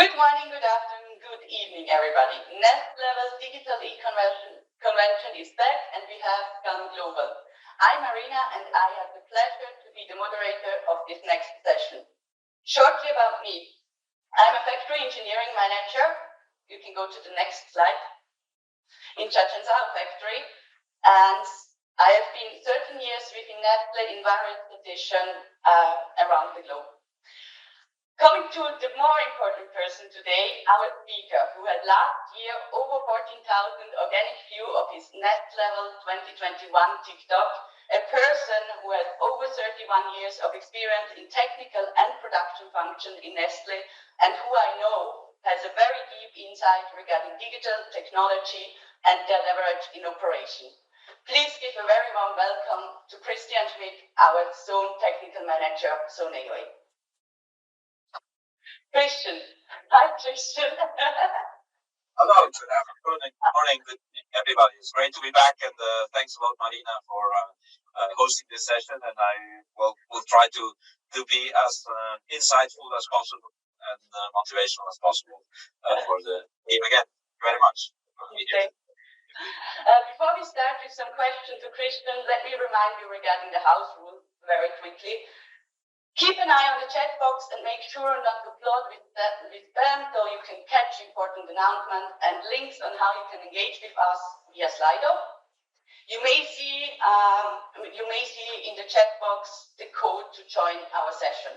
Good morning, good afternoon, good evening, everybody. Next Level Digital E-Convention is back and we have gone global. I'm Marina and I have the pleasure to be the moderator of this next session. Shortly about me. I'm a factory engineering manager. You can go to the next slide. In Oceania factory. And I have been 13 years within Nestlé in various positions around the globe. Coming to the more important person today, our speaker, who had last year over 14,000 organic view of his Next Level 2021 TikTok, a person who has over 31 years of experience in technical and production function in Nestlé, and who I know has a very deep insight regarding digital technology and their leverage in operation. Please give a very warm welcome to Schmid, our zone technical manager, Zone AOA. Christian. Hi, Christian. Hello, good afternoon, good morning, good evening, everybody. It's great to be back, and thanks a lot, Marina, for hosting this session. And I will try to be as insightful as possible and motivational as possible for the team. Again, thank you very much. Okay. Before we start with some questions to Christian, let me remind you regarding the house rule very quickly. Keep an eye on the chat box and make sure not to upload with spam so you can catch important announcements and links on how you can engage with us via Slido. You may see in the chat box the code to join our session.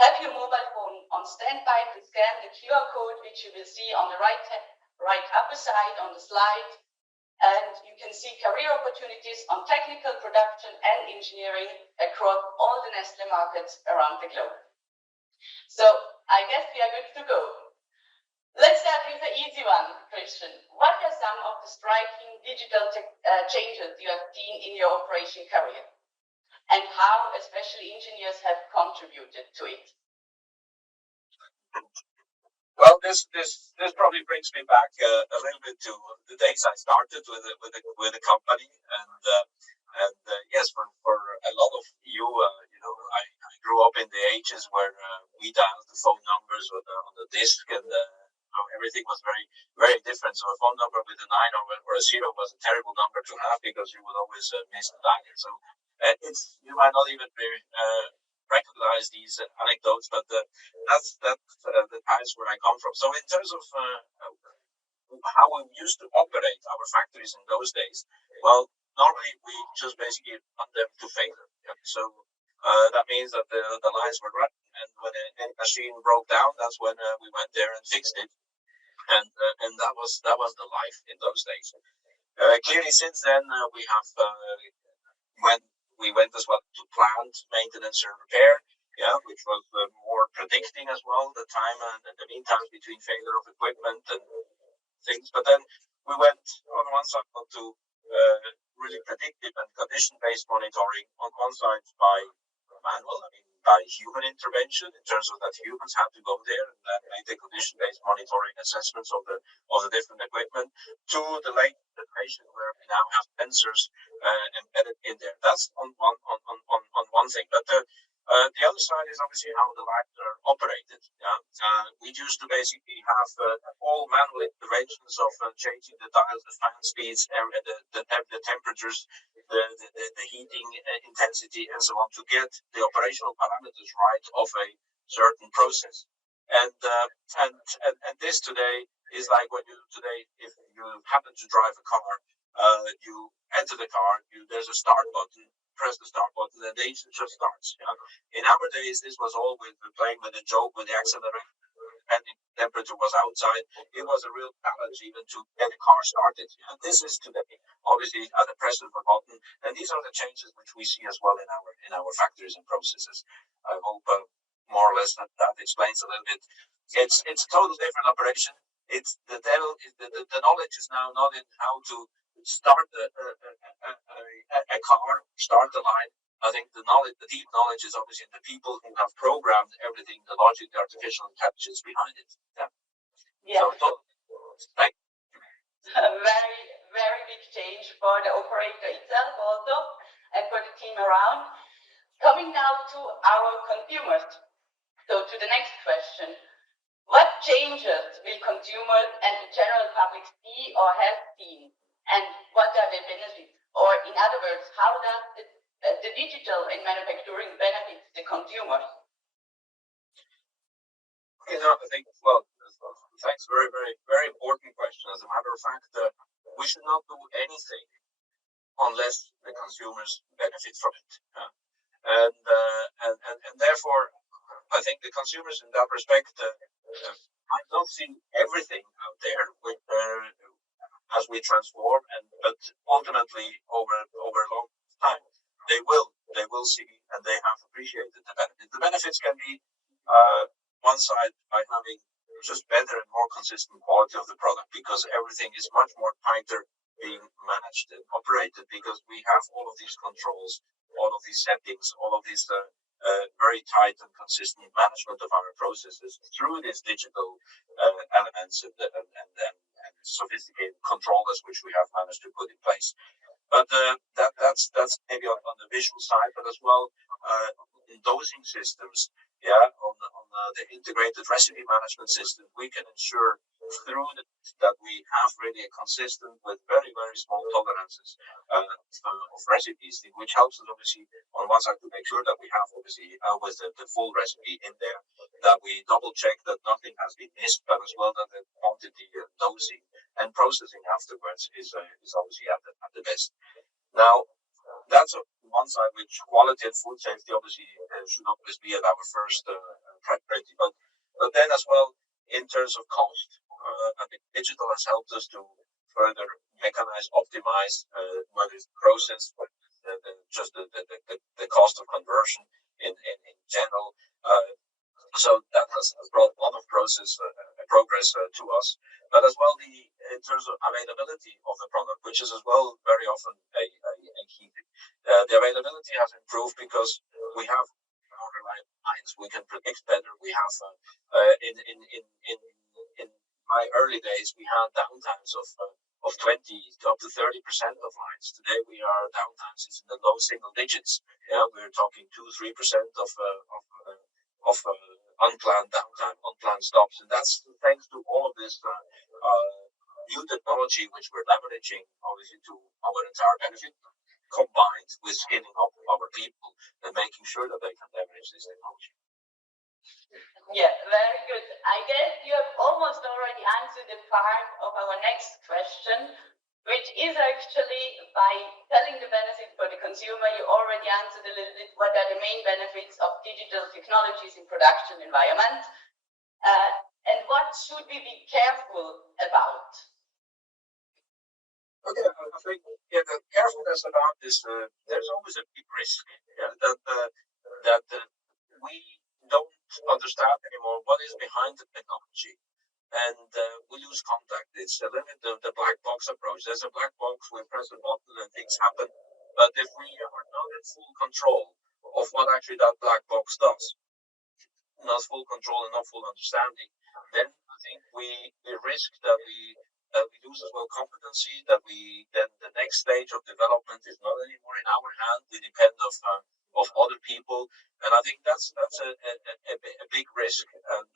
Have your mobile phone on standby to scan the QR code, which you will see on the right upper side on the slide. And you can see career opportunities on technical production and engineering across all the Nestlé markets around the globe. So I guess we are good to go. Let's start with the easy one, Christian. What are some of the striking digital changes you have seen in your operation career? And how especially engineers have contributed to it? Well, this probably brings me back a little bit to the days I started with the company, and yes, for a lot of you, I grew up in the ages where we dialed the phone numbers on the disc, and everything was very, very different. So a phone number with a 9 or a 0 was a terrible number to have because you would always miss the dial. So you might not even recognize these anecdotes, but that's the times where I come from. So in terms of how we used to operate our factories in those days, well, normally we just basically run them to failure. Yeah? So that means that the lines were running, and when a machine broke down, that's when we went there and fixed it, and that was the life in those days. Clearly, since then we have we went as well to planned maintenance and repair, which was more predicting as well the time and the mean time between failure of equipment and things. But then we went on one side to really predictive and condition-based monitoring on one side by manual, by human intervention in terms of that humans had to go there and make the condition-based monitoring assessments of the different equipment, to the late generation where we now have sensors embedded in there. That's on one thing. But the other side is obviously how the lines are operated. We used to basically have all manual interventions of changing the dials, the fan speeds, the temperatures, the heating intensity, and so on, to get the operational parameters right of a certain process. And this today is like what you today, if you happen to drive a car, you enter the car, there's a start button, press the start button, and the engine just starts. In our days, this was all with playing with a joke with the accelerator, and the temperature was outside. It was a real challenge even to get a car started. This is today, obviously, at the press of a button, and these are the changes which we see as well in our factories and processes. I hope more or less that explains a little bit. It's a total different operation. It's the knowledge is now not in how to start a car, start the line. I think the deep knowledge is obviously in the people who have programmed everything, the logic, the artificial intelligence behind it. Yeah. So, thank you. A very, very big change for the operator itself also, and for the team around. Coming now to our consumers. So to the next question. What What changes will consumers and the general public see or have seen, and what are their benefits? Or in other words, how does the digital in manufacturing benefits the consumers? I think, well, thanks. Very, very, very important question. As a matter of fact, we should not do anything unless the consumers benefit from it. And therefore, I think the consumers in that respect might not see everything out there as we transform, but ultimately over a long time, they will see, and they have appreciated the benefits. The benefits can be one side by having just better and more consistent quality of the product, because everything is much more tighter being managed and operated, because we have all of these controls, all of these settings, all of these very tight and consistent management of our processes through these digital elements and sophisticated controllers which we have managed to put in place. But that's maybe on the visual side, but as well in dosing systems, on the integrated recipe management system, we can ensure through that we have really a consistent with very, very small tolerances of recipes, which helps us obviously on one side to make sure that we have obviously with the full recipe in there, that we double check that nothing has been missed, but as well that the quantity and dosing and processing afterwards is obviously at the best. Now, that's one side, which quality and food safety obviously should always be at our first priority. But then as well, in terms of cost, I think digital has helped us to further mechanize, optimize whether it's process, just the cost of conversion in general. So that has brought a lot of progress to us, but as well in terms of availability of the product, which is as well very often a key thing. The availability has improved because we have more reliable lines. We can predict better. We have in my early days we had downtimes of 20 up to 30% of lines. Today we are downtimes is in the low single digits. We're talking 2-3% of unplanned downtime, unplanned stops, and that's thanks to all of this new technology which we're leveraging, obviously, to our entire benefit, combined with skilling up our people and making sure that they can leverage this technology. Yeah, very good. I guess you have almost already answered the part of our next question, which is actually by telling the benefit for the consumer, you already answered a little bit what are the main benefits of digital technologies in production environment, and what should we be careful about? Okay, I think the carefulness about this, there's always a big risk that we don't understand anymore what is behind the technology, and we lose contact. It's a little bit the black box approach. There's a black box, we press a button and things happen, but if we are not in full control of what actually that black box does, not full control and not full understanding, then I think we risk that we lose as well competency, that then the next stage of development is not anymore in our hand. We depend of other people, and I think that's a big risk, and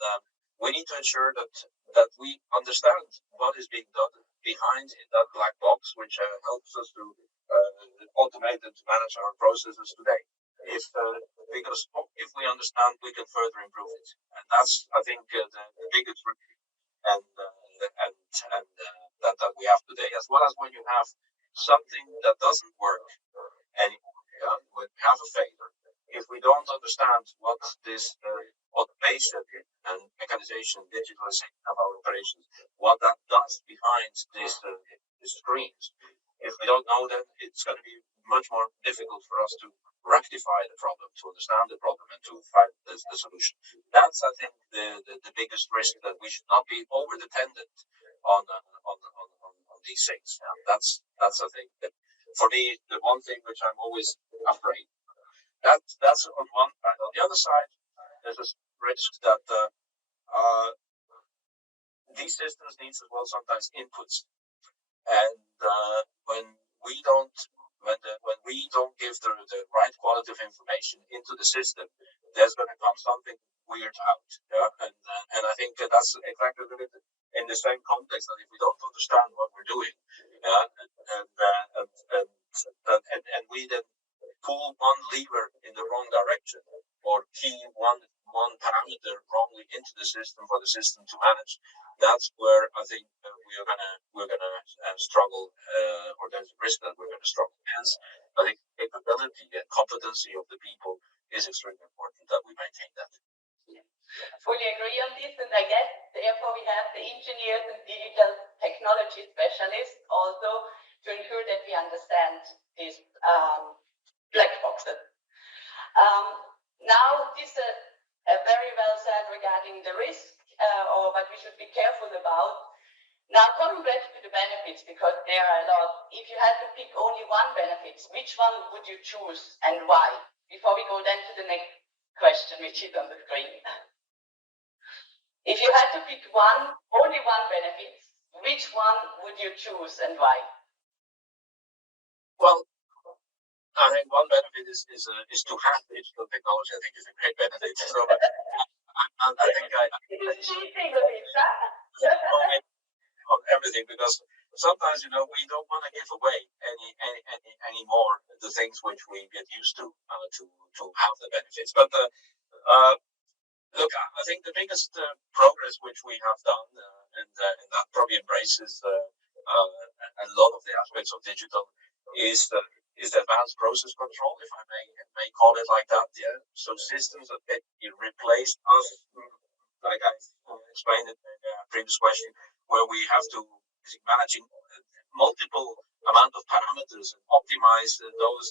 we need to ensure that we understand what is being done behind in that black box, which helps us to automate and to manage our processes today. Because if we understand, we can further improve it, and that's I think the biggest risk and that we have today, as well as when you have something that doesn't work anymore, when we have a failure, if we don't understand what this automation and mechanization, digitalization of our operations, what that does behind these screens, if we don't know, then it's going to be much more difficult for us to rectify the problem, to understand the problem, and to find the solution. That's, I think, the biggest risk, that we should not be over-dependent on these things. That's I think, that for me, the one thing which I'm always afraid. That's on one side. On the other side, there's a risk that these systems need as well sometimes inputs, and when we don't give the right quality of information into the system, there's going to come something weird out. Yeah, and I think that's exactly in the same context that if we don't understand what we're doing, yeah, and we then pull one lever in the wrong direction or key one parameter wrongly into the system for the system to manage, that's where I think we're gonna struggle, or there's a risk that we're gonna struggle. Hence, I think capability and competency of the people is extremely important that we maintain that. Fully agree on this, and I guess therefore we have the engineers and digital technology specialists also to ensure that we understand these black boxes. Now, this is very well said regarding the risk, or what we should be careful about. Now, coming back to the benefits, because there are a lot. If you had to pick only one benefit, which one would you choose and why? Before we go then to the next question, which is on the screen. If you had to pick only one benefit, which one would you choose and why? Well, I think one benefit is to have digital technology. I think is a great benefit. So I think it's cheating a bit, huh? on everything, because sometimes we don't want to give away any more the things which we get used to have the benefits. But look, I think the biggest progress which we have done, and that probably embraces a lot of the aspects of digital, is the advanced process control, if I may call it like that. Yeah. So systems that replace us, like I explained in the previous question, where we have to managing multiple amount of parameters and optimize those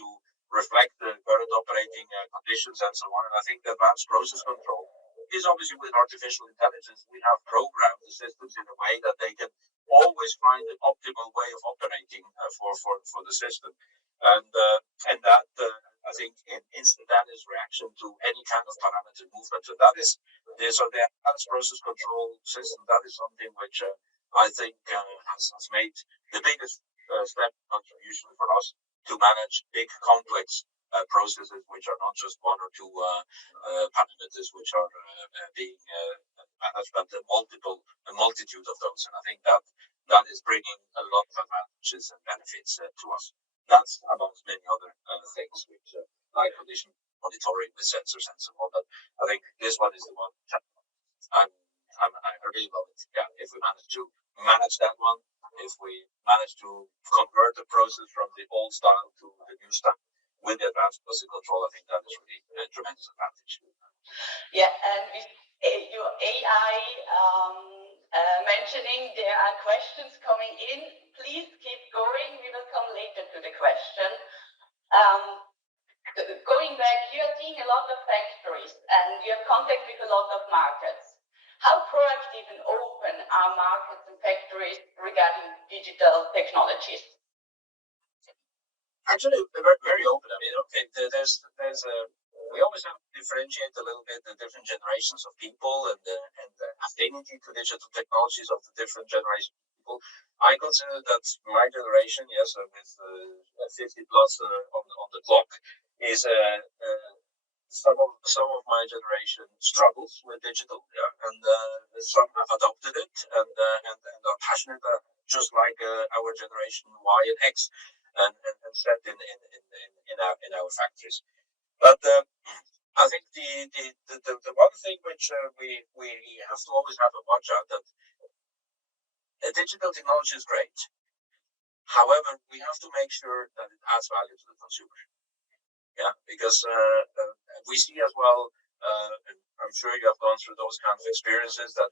to reflect the current operating conditions and so on. And I think the advanced process control is obviously with artificial intelligence. We have programmed the systems in a way that they can always find an optimal way of operating for the system, and that I think in instantaneous reaction to any kind of parameter movement. So that is the advanced process control system. That is something which I think has made the biggest step contribution for us to manage big complex processes which are not just one or two parameters which are being managed, but a multitude of those. And I think that is bringing a lot of advantages and benefits to us. That's amongst many other things, which like condition monitoring with sensors and so on. But I think this one is the one I really love it. Yeah, if we manage to manage that one, if we manage to convert the process from the old style to the new style with the advanced process control, I think that is really a tremendous advantage. Yeah, and with your AI mentioning, there are questions coming in. Please keep going. We will come later to the question. Going back, you are seeing a lot of factories and you have contact with a lot of markets. How proactive and open are markets and factories regarding digital technologies? Actually, very, very open. I mean, okay, we always have to differentiate a little bit the different generations of people and the affinity to digital technologies of the different generations of people. I consider that my generation, yes, with 50 plus on the clock, is some of my generation struggles with digital, yeah, and some have adopted it and are passionate, just like our generation Y and X, and set in our factories. But I think the one thing which we have to always have a watch out that digital technology is great. However, we have to make sure that it adds value to the consumer. Yeah, because we see as well, I'm sure you have gone through those kinds of experiences that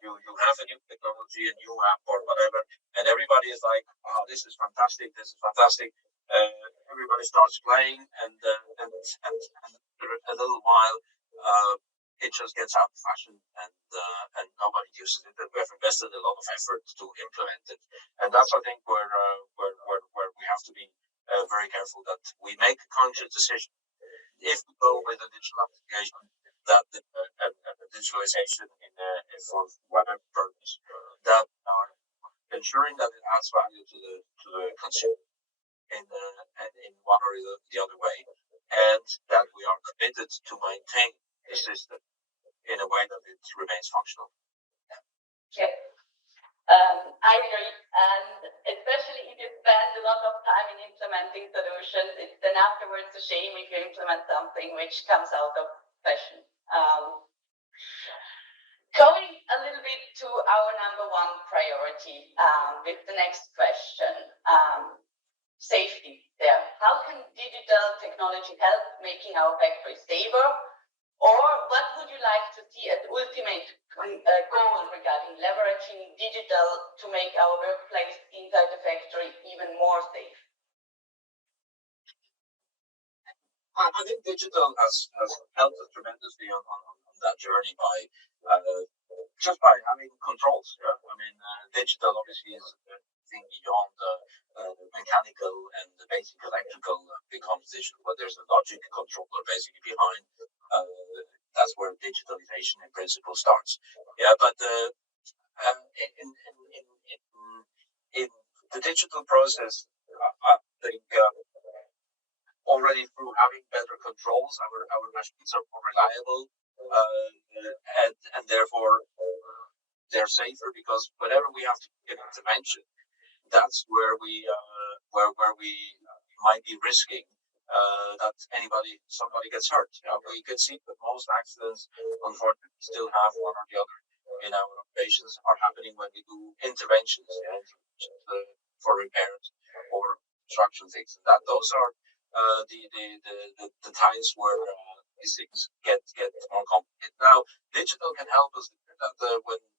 you have a new technology, a new app or whatever, and everybody is like, "Oh, this is fantastic! This is fantastic!" Everybody starts playing, and after a little while, it just gets out of fashion, and nobody uses it. And we have invested a lot of effort to implement it, and that's I think where we have to be very careful that we make a conscious decision. If we go with a digital application, that digitalization for whatever purpose, that are ensuring that it adds value to the consumer in one or the other way, and that we are committed to maintain the system in a way that it remains functional. Yeah. I agree, and especially if you spend a lot of time in implementing solutions, it's then afterwards a shame if you implement something which comes out of fashion. Going a little bit to our number one priority with the next question, safety there. How can digital technology help making our factories safer? Or what would you like to see as ultimate goal regarding leveraging digital to make our workplace inside the factory even more safe? I think digital has helped us tremendously on that journey by just by having controls. Yeah? I mean, digital obviously is a thing beyond mechanical and the basic electrical becomes digital, but there's a logic controller basically behind. That's where digitalization in principle starts. Yeah, but in the digital process, I think already through having better controls, our machines are more reliable, and therefore they're safer, because whenever we have to get intervention, that's where we might be risking that somebody gets hurt. You know, we can see that most accidents, unfortunately, still have one or the other in our operations are happening when we do interventions, for repairs or construction things. And those are the times where these things get more complicated. Now, digital can help us that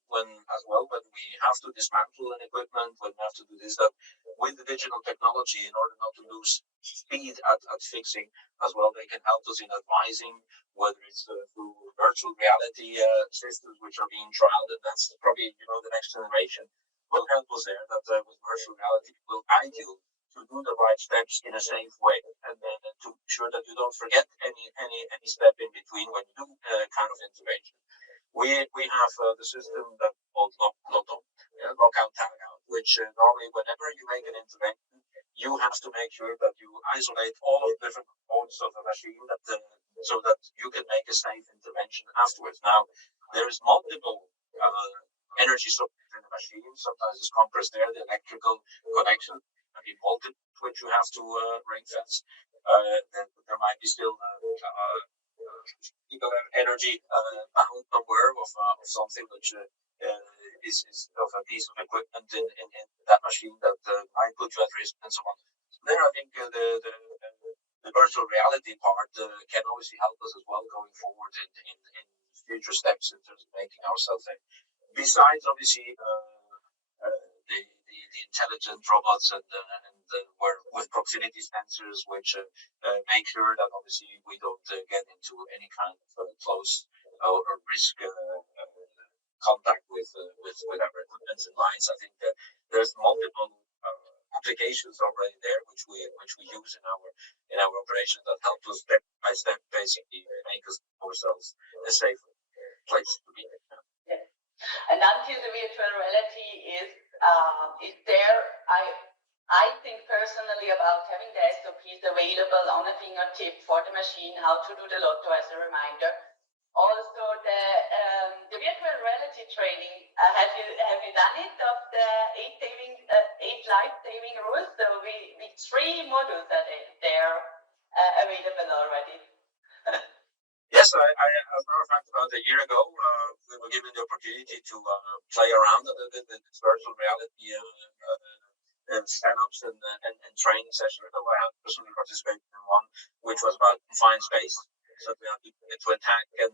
when we have to dismantle an equipment, when we have to do this, that with the digital technology, in order not to lose speed at fixing as well, they can help us in advising, whether it's through virtual reality systems which are being trialed, and that's probably the next generation will help us there. That with virtual reality will guide you to do the right steps in a safe way, and then to ensure that you don't forget any step in between when you do kind of intervention. We have the system that called lockout tagout, which normally whenever you make an intervention, you have to make sure that you isolate all of the different components of the machine so that you can make a safe intervention afterwards. Now, there is multiple energy sources in the machine. Sometimes it's compressed air, the electrical connection, the voltage which you have to ring fence. There might be still energy bound somewhere of something which is of a piece of equipment in that machine that might put you at risk and so on. There, I think the virtual reality part can obviously help us as well going forward in future steps in terms of making ourselves safe. Besides, obviously, the intelligent robots and with proximity sensors, which make sure that obviously we don't get into any kind of close or risk contact with our equipment and lines. I think that there's multiple applications already there which we use in our operations that help us step by step basically make ourselves a safe place to be. Yeah. And until the virtual reality is there, I think personally about having the SOPs available on a fingertip for the machine, how to do the lotto as a reminder. Also, the virtual reality training, have you done it of the 8 life-saving rules? So with 3 modules that they're available already. Yes, as a matter of fact, about a year ago, we were given the opportunity to play around a little bit with this virtual reality stand-ups and training sessions. I have personally participated in one, which was about confined space. So we had to attack and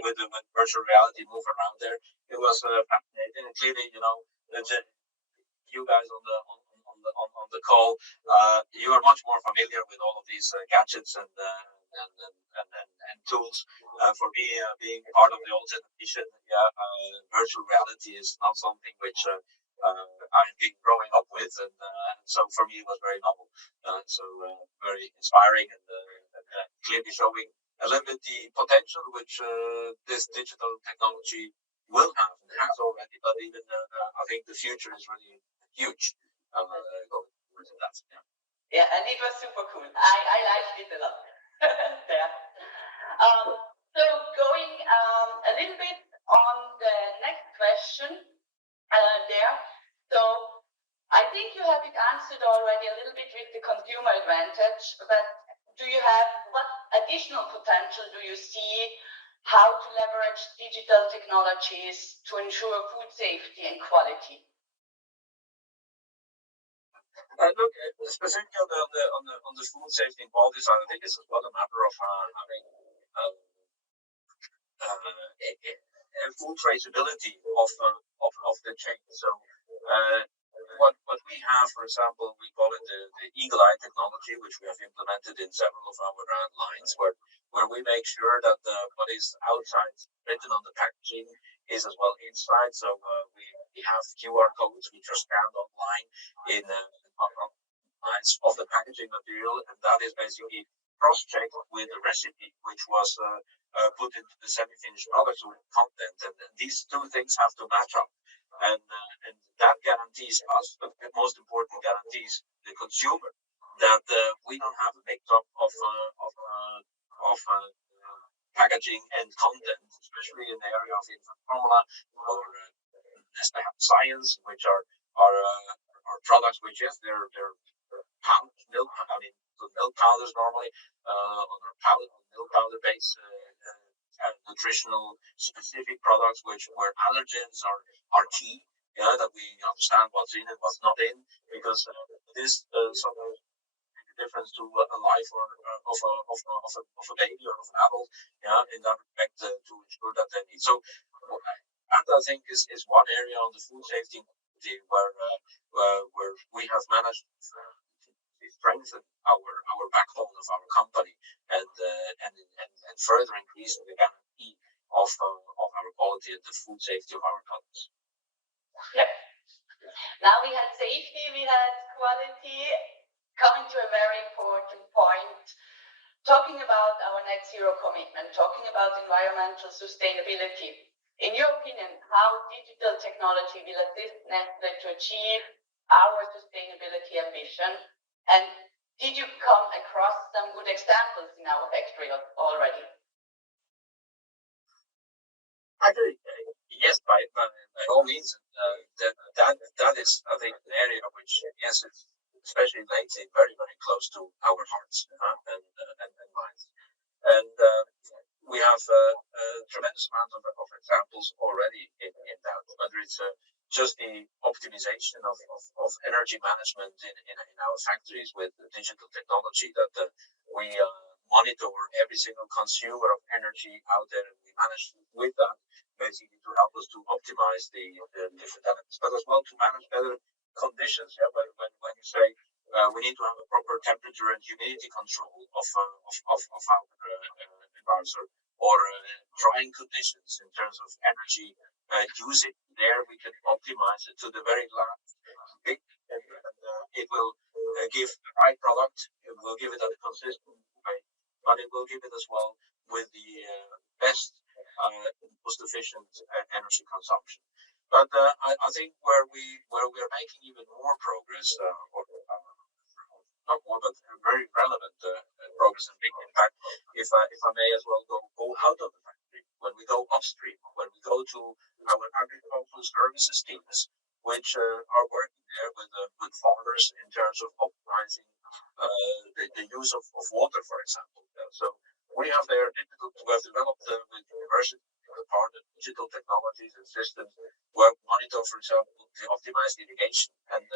with virtual reality move around there. It was fascinating. And clearly, you guys on the call, you are much more familiar with all of these gadgets and tools. For me, being part of the old generation, virtual reality is not something which I've been growing up with, and so for me it was very novel. So very inspiring and clearly showing a little bit the potential which this digital technology will have and has already, but even I think the future is really huge going forward in that. Yeah, and it was super cool. I liked it a lot. there. So going a little bit on the next question there. So I think you have it answered already a little bit with the consumer advantage, but do you have, what additional potential do you see how to leverage digital technologies to ensure food safety and quality? Look, specifically on the food safety and quality side, I think it's as well a matter of having a full traceability of the chain. So what we have, for example, we call it the eagle eye technology, which we have implemented in several of our brand lines, where we make sure that what is outside written on the packaging is as well inside. So we have QR codes which are scanned online in lines of the packaging material, and that is basically cross-checked with the recipe which was put into the semi-finished product with content, and these two things have to match up, and that guarantees us, but most important, guarantees the consumer that we don't have a mix-up of packaging and content, especially in the area of infant formula or Nestlé Science, which are products which, yes, they're powdered milk. I mean, the milk powders normally on milk powder base and nutritional specific products where allergens are key. Yeah, that we understand what's in and what's not in, because this sometimes makes a difference to a life or of a baby or of an adult. Yeah, in that respect, to ensure that they need. So that I think is one area on the food safety where we have managed to strengthen our backbone of our company and further increasing the guarantee of our quality and the food safety of our products. Yep. Now we had safety, we had quality. Coming to a very important point, talking about our net zero commitment, talking about environmental sustainability. In your opinion, how digital technology will assist Nestlé to achieve our sustainability ambition? And did you come across some good examples in our factory already? Actually, yes, by all means. That is, I think, an area which, yes, it's especially lately very, very close to our hearts and minds. And we have a tremendous amount of examples already in that, whether it's just the optimization of energy management in our factories with digital technology that we monitor every single consumer of energy out there, and we manage with that basically to help us to optimize the different elements, but as well to manage better conditions. Yeah, when you say we need to have a proper temperature and humidity control of our environment, or drying conditions in terms of energy usage, there we can optimize it to the very last bit, and it will give the right product. It will give it at a consistent way, but it will give it as well with the best, most efficient energy consumption. But I think where we are making even more progress, or not more, but very relevant progress and big impact, if I may as well go out of the factory, when we go upstream, when we go to our agricultural services teams, which are working there with farmers in terms of optimizing the use of water, for example. So we have developed with university partner digital technologies and systems where we monitor, for example, the optimized irrigation, and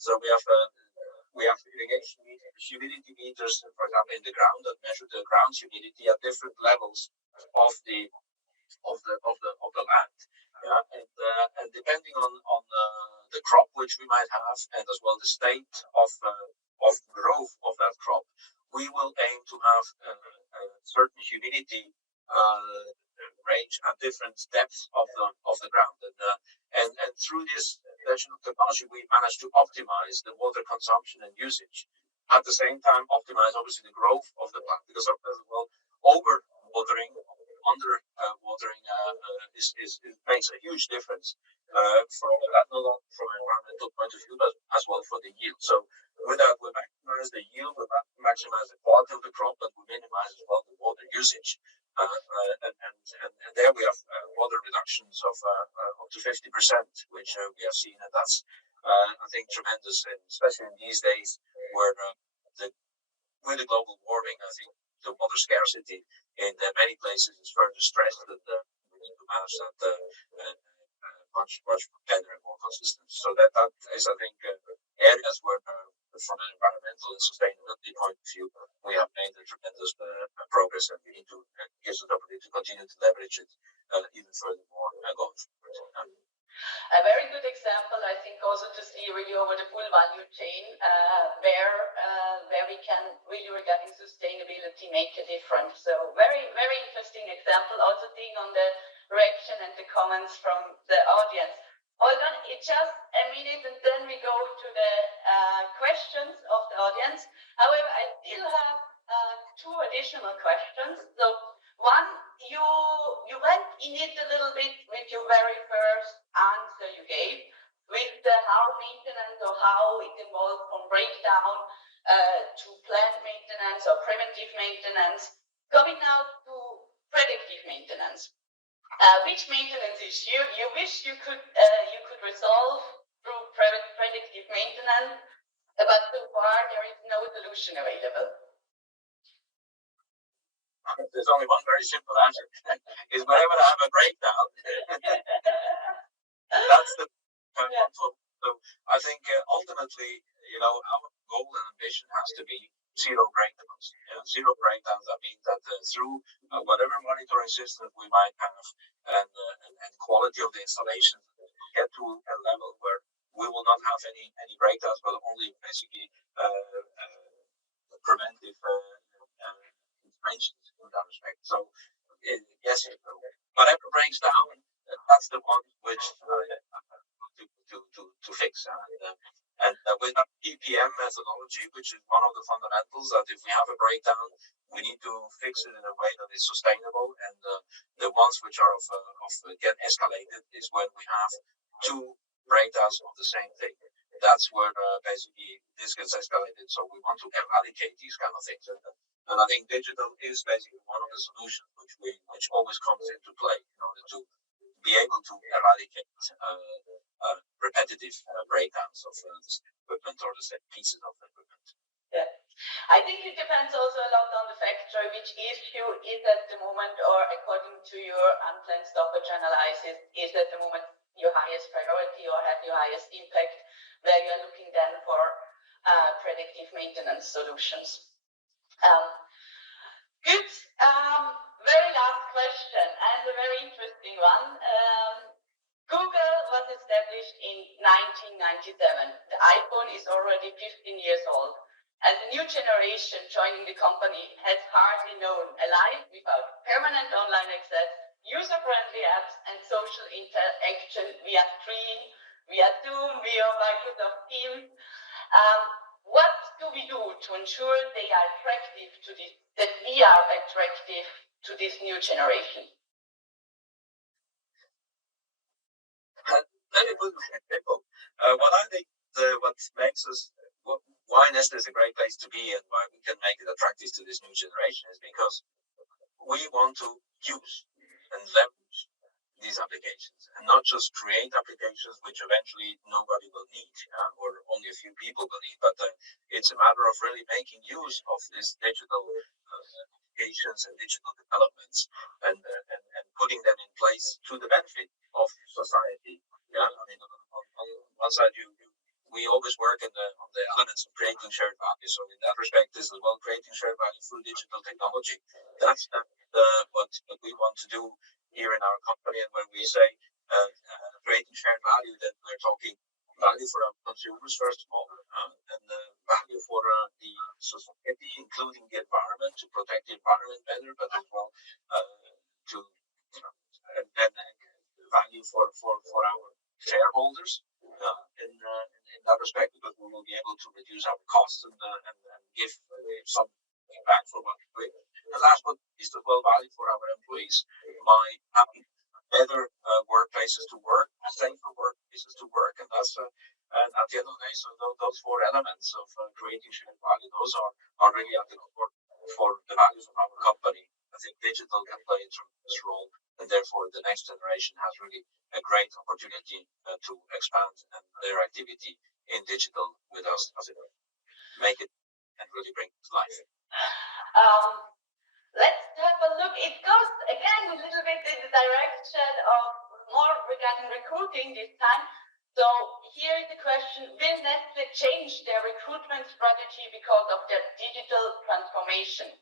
so we have irrigation humidity meters, for example, in the ground that measure the ground humidity at different levels of the land. Yeah, and depending on the crop which we might have, and as well the state of growth of that crop, we will aim to have a certain humidity range at different depths of the ground, and through this digital technology we manage to optimize the water consumption and usage. At the same time, optimize obviously the growth of the plant, because sometimes, well, over watering, under watering makes a huge difference from that, not only from an environmental point of view, but as well for the yield. So with that, we're maximize the yield, we maximize the quality of the crop, but we minimize as well the water usage. And there we have water reductions of up to 50%, which we have seen, and that's I think tremendous, especially in these days where with the global warming, I think the water scarcity in many places is further stressed, and we need to manage that much better and more consistent. So that is, I think, areas where from an environmental and sustainability point of view, we have made a tremendous progress, and we need to give us the opportunity to continue to leverage it even furthermore going forward. A very good example, I think, also to see really over the full value chain, where we can really, regarding sustainability, make a difference. So very, very interesting example. Also seeing on the reaction and the comments from the audience. Hold on, it's just a minute, and then we go to the questions of the audience. However, I still have two additional questions. So one, you went in it a little bit with your very first answer you gave with the how maintenance or how it involves from breakdown to plant maintenance or preventive maintenance. Coming now to predictive maintenance. Which maintenance issue you wish you could resolve through predictive maintenance, but so far there is no solution available? There's only one very simple answer: is whenever I have a breakdown. That's the so I think ultimately, our goal and ambition has to be zero breakdowns. Zero breakdowns. That means that through whatever monitoring system we might have and quality of the installation, get to a level where we will not have any breakdowns, but only basically preventive interventions in that respect. So yes, whatever breaks down, that's the one which to fix. And with our PPM methodology, which is one of the fundamentals, that if we have a breakdown, we need to fix it in a way that is sustainable. And the ones which are get escalated is when we have two breakdowns of the same thing. That's where basically this gets escalated. So we want to eradicate these kind of things. And I think digital is basically one of the solutions which always comes into play in order to be able to eradicate repetitive breakdowns of the equipment or the same pieces of the equipment. Yeah, I think it depends also a lot on the factory, which issue is at the moment, or according to your unplanned stoppage analysis, is at the moment your highest priority or have your highest impact, where you are looking then for predictive maintenance solutions. Good. Very last question, and a very interesting one. Google was established in 1997. The iPhone is already 15 years old, and the new generation joining the company has hardly known a life without permanent online access, user-friendly apps, and social interaction via stream, via Zoom, via Microsoft Teams. What do we do to ensure they are attractive to this, that we are attractive to this new generation? Very good example. What I think what makes us, why Nestlé is a great place to be and why we can make it attractive to this new generation is because we want to use and leverage these applications and not just create applications which eventually nobody will need or only a few people will need, but it's a matter of really making use of these digital applications and digital developments and putting them in place to the benefit of society. Yeah, I mean, on one side, we always work on the elements of creating shared value. So in that respect, is as well creating shared value through digital technology. That's what we want to do here in our company. And when we say creating shared value, then we're talking value for our consumers first of all, and value for the society, including the environment, to protect the environment better, but as well to and then value for our shareholders in that respect, because we will be able to reduce our costs and give some back for what we do. And last but not least, as well, value for our employees by having better workplaces to work, safer workplaces to work, and that's And at the end of the day, so those four elements of creating shared value, those are really at the core for the values of our company. I think digital can play a tremendous role, and therefore the next generation has really a great opportunity to expand their activity in digital with us as it make it and really bring it to life. Let's have a look. It goes again a little bit in the direction of more regarding recruiting this time. So here is the question: will Nestlé change their recruitment strategy because of their digital transformation?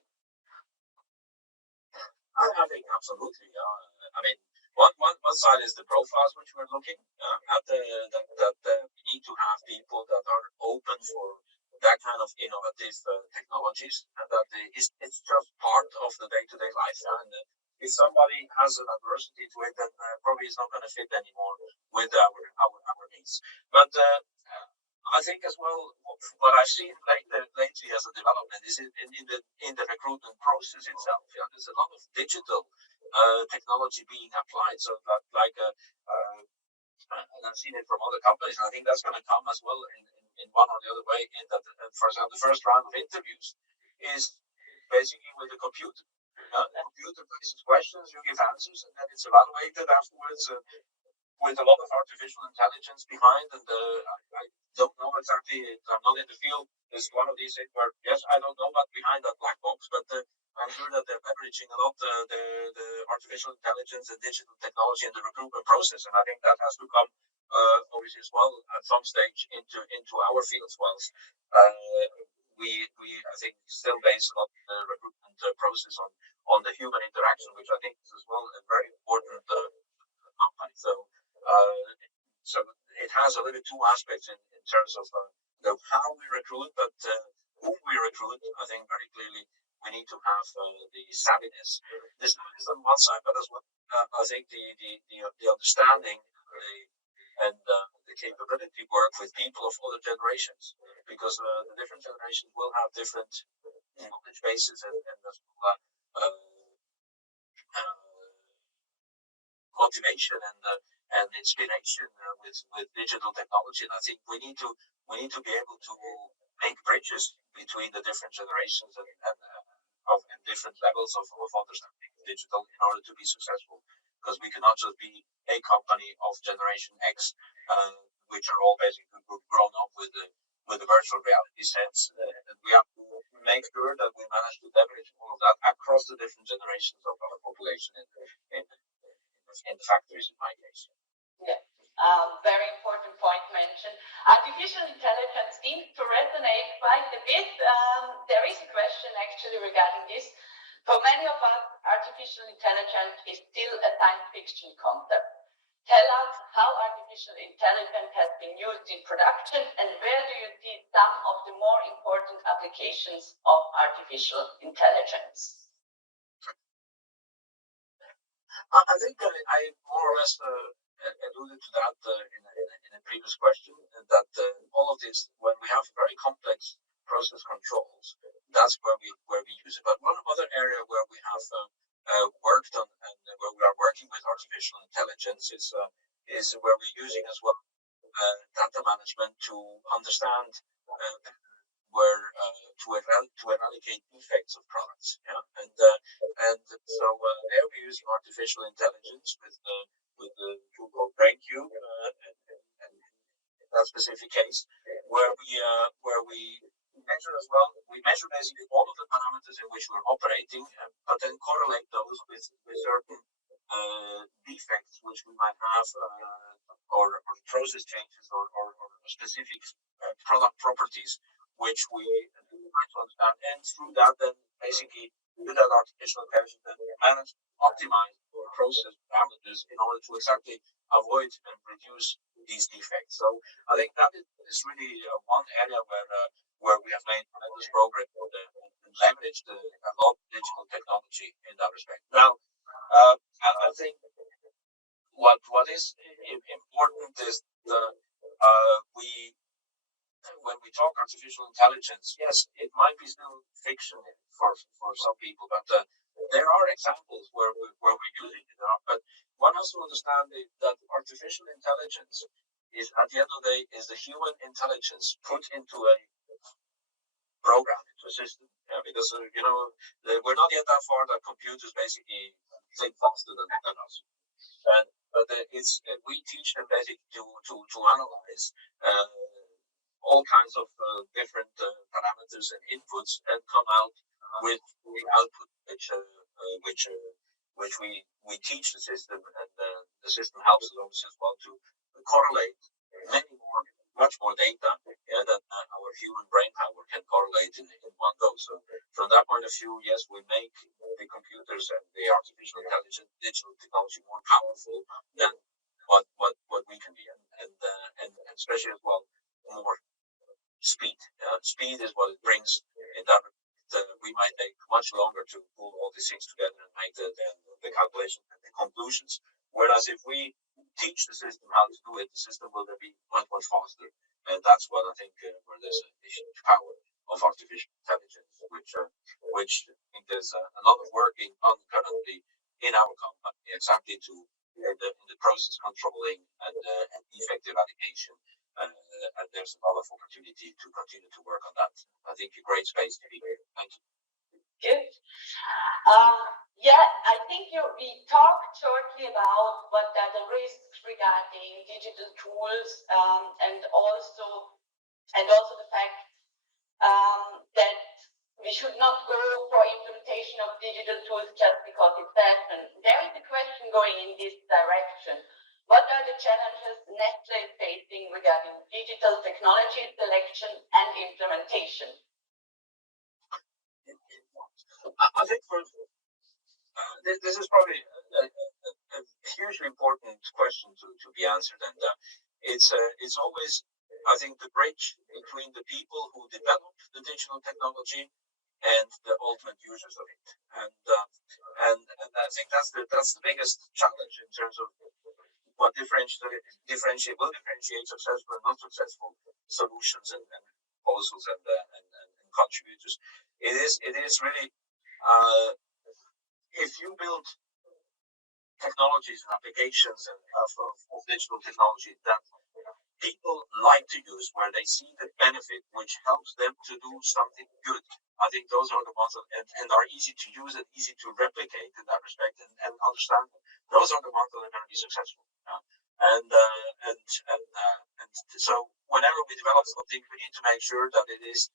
I think absolutely. I mean, one side is the profiles which we're looking at. That we need to have people that are open for that kind of innovative technologies, and that it's just part of the day-to-day life. And if somebody has an adversity to it, then probably it's not going to fit anymore with our needs. But I think as well, what I've seen lately as a development is in the recruitment process itself. Yeah, there's a lot of digital technology being applied. So that and I've seen it from other companies, and I think that's going to come as well in one or the other way. In that, for example, the first round of interviews is basically with the computer. The computer places questions, you give answers, and then it's evaluated afterwards. With a lot of artificial intelligence behind, and I don't know exactly. I'm not in the field. It's one of these things where yes, I don't know what's behind that black box, but I'm sure that they're leveraging a lot the artificial intelligence and digital technology in the recruitment process, and I think that has to come obviously as well at some stage into our field as well. We I think still base a lot of the recruitment process on the human interaction, which I think is as well a very important company. So it has a little two aspects in terms of how we recruit, but whom we recruit. I think very clearly we need to have the savviness. This is on one side, but as well, I think the understanding and the capability work with people of other generations, because the different generations will have different knowledge bases and motivation and inspiration with digital technology. And I think we need to be able to make bridges between the different generations and different levels of understanding digital in order to be successful. Because we cannot just be a company of Generation X, which are all basically grown up with the virtual reality sets. And we have to make sure that we manage to leverage all of that across the different generations of our population in the factories, in my case. Yeah. Very important point mentioned. Artificial intelligence seems to resonate quite a bit. There is a question actually regarding this. For many of us, artificial intelligence is still a science fiction concept. Tell us how artificial intelligence has been used in production, and where do you see some of the more important applications of artificial intelligence? I think I more or less alluded to that in a previous question, that all of this, when we have very complex process controls, that's where we use it. But one other area where we have worked on and where we are working with artificial intelligence is where we're using as well data management to understand where to eradicate defects of products. Yeah, and so there we're using artificial intelligence with the tool called BrainCube, and in that specific case, where we measure as well. We measure basically all of the parameters in which we're operating, but then correlate those with certain defects which we might have, or process changes, or specific product properties which we try to understand, and through that then basically with that artificial intelligence then manage to optimize or process parameters in order to exactly avoid and reduce these defects. So I think that is really one area where we have made tremendous progress and leveraged a lot of digital technology in that respect. Now, I think what is important is when we talk artificial intelligence, yes, it might be still fiction for some people, but there are examples where we're using it. But one has to understand that artificial intelligence is at the end of the day is the human intelligence put into a program, into a system. Because we're not yet that far that computers basically think faster than us. But we teach them basically to analyze all kinds of different parameters and inputs and come out with the output which we teach the system, and the system helps us obviously as well to correlate much more data than our human brain power can correlate in one go. So from that point of view, yes, we make the computers and the artificial intelligence, digital technology more powerful than what we can be, and especially as well more speed. Speed is what it brings in that. We might take much longer to pull all these things together and make the calculation and the conclusions. Whereas if we teach the system how to do it, the system will be much faster. And that's what I think where there's a huge power of artificial intelligence, which I think there's a lot of working on currently in our company, exactly to the process controlling and defect eradication. And there's a lot of opportunity to continue to work on that. I think a great space to be here. Thank you. Good. I think we talked shortly about what are the risks regarding digital tools, and also the fact that we should not go for implementation of digital tools just because it's fashion. There is a question going in this direction. What are the challenges Nestlé is facing regarding digital technology selection and implementation? I think this is probably a hugely important question to be answered, and it's always, I think, the bridge between the people who develop the digital technology and the ultimate users of it, and I think that's the biggest challenge in terms of what will differentiate successful and not successful solutions and proposals and contributors. It is really if you build technologies and applications of digital technology that people like to use, where they see the benefit, which helps them to do something good, I think those are the ones and are easy to use and easy to replicate in that respect and understand. Those are the ones that are going to be successful. And so whenever we develop something, we need to make sure that it's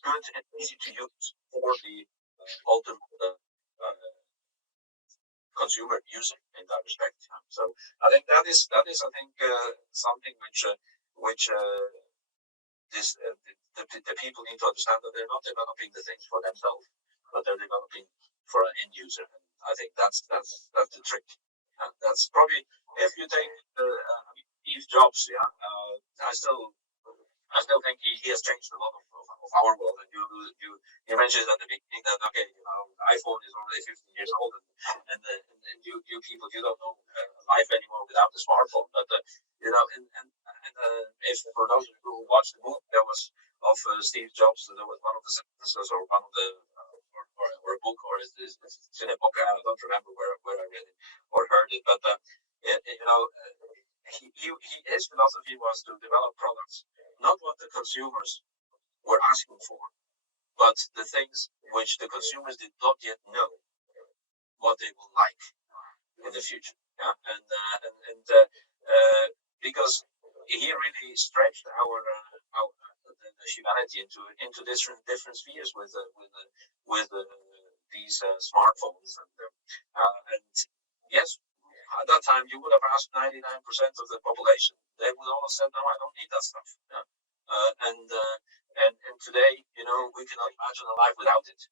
good and easy to use for the ultimate consumer user in that respect. So I think that is I think something which the people need to understand, that they're not developing the things for themselves, but they're developing for an end user. And I think that's the trick. That's probably, if you take Steve Jobs, I still think he has changed a lot of our world. And you mentioned at the beginning that iPhone is already 15 years old, and you people, you don't know life anymore without the smartphone. But if for those who watched the movie, there was of Steve Jobs, there was one of the sentences or one of the or a book, or it's in a book. I don't remember where I read it or heard it, but his philosophy was to develop products, not what the consumers were asking for, but the things which the consumers did not yet know what they will like in the future. Because he really stretched our humanity into different spheres with these smartphones, and yes, at that time you would have asked 99% of the population. They would all have said, "No, I don't need that stuff." And today, we cannot imagine a life without it.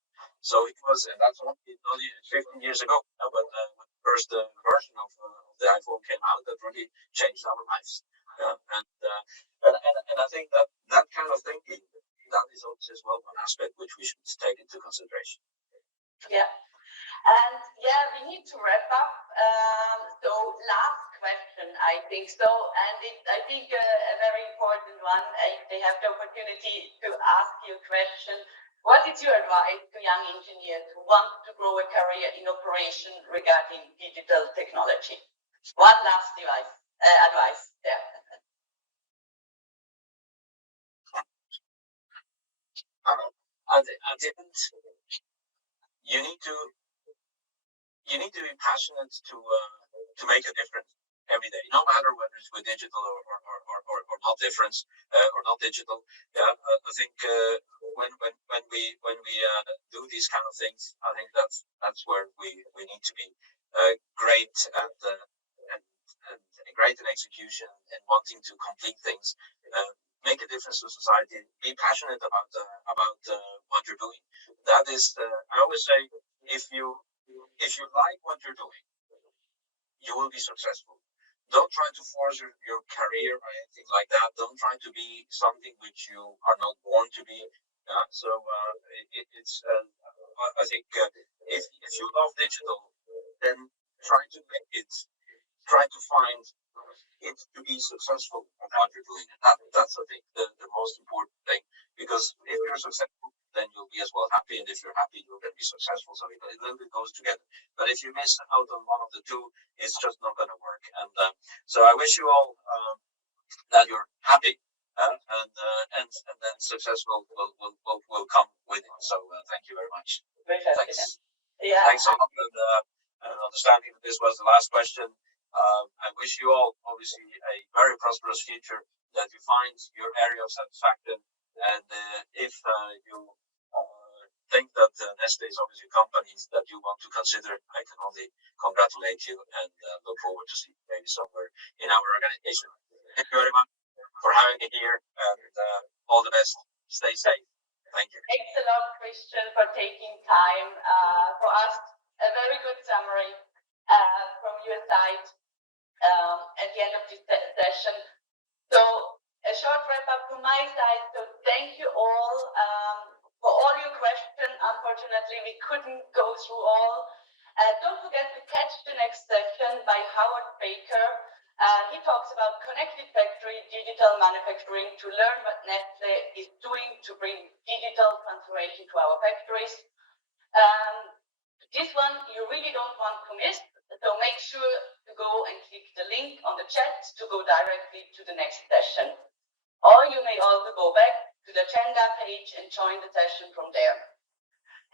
So it was, and that's only 15 years ago. But when the first version of the iPhone came out, that really changed our lives. And I think that kind of thinking, that is also as well one aspect which we should take into consideration. Yeah. And we need to wrap up. So last question, I think so, and I think a very important one. They have the opportunity to ask you a question. What is your advice to young engineers who want to grow a career in operation regarding digital technology? One last advice there. At the end, you need to be passionate to make a difference every day, no matter whether it's with digital or not difference or not digital. Yeah, I think when we do these kind of things, I think that's where we need to be great and great in execution and wanting to complete things, make a difference to society, be passionate about what you're doing. That is, I always say, if you like what you're doing, you will be successful. Don't try to force your career or anything like that. Don't try to be something which you are not born to be. It's I think if you love digital, then try to make it. Try to find it to be successful at what you're doing. That's I think the most important thing, because if you're successful, then you'll be as well happy, and if you're happy, you're going to be successful. So it a little bit goes together. But if you miss out on one of the two, it's just not going to work. And so I wish you all that you're happy, and then success will come with it. So thank you very much. Thanks. Yeah. Thanks a lot, and understanding that this was the last question. I wish you all, obviously, a very prosperous future, that you find your area of satisfaction. And if you think that Nestlé is obviously a company that you want to consider, I can only congratulate you and look forward to see you maybe somewhere in our organization. Thank you very much for having me here, and all the best. Stay safe. Thank you. Thanks a lot, Christian, for taking time for us. A very good summary from your side at the end of this session. So a short wrap up from my side. So thank you all for all your questions. Unfortunately, we couldn't go through all. Don't forget to catch the next session by Howard Baker. He talks about connected factory, digital manufacturing, to learn what Nestlé is doing to bring digital transformation to our factories. This one you really don't want to miss, so make sure to go and click the link on the chat to go directly to the next session. Or you may also go back to the agenda page and join the session from there.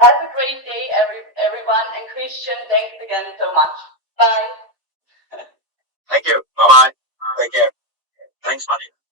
Have a great day, everyone, and Christian, thanks again so much. Bye. Thank you. Bye-bye. Take care. Thanks, Marina.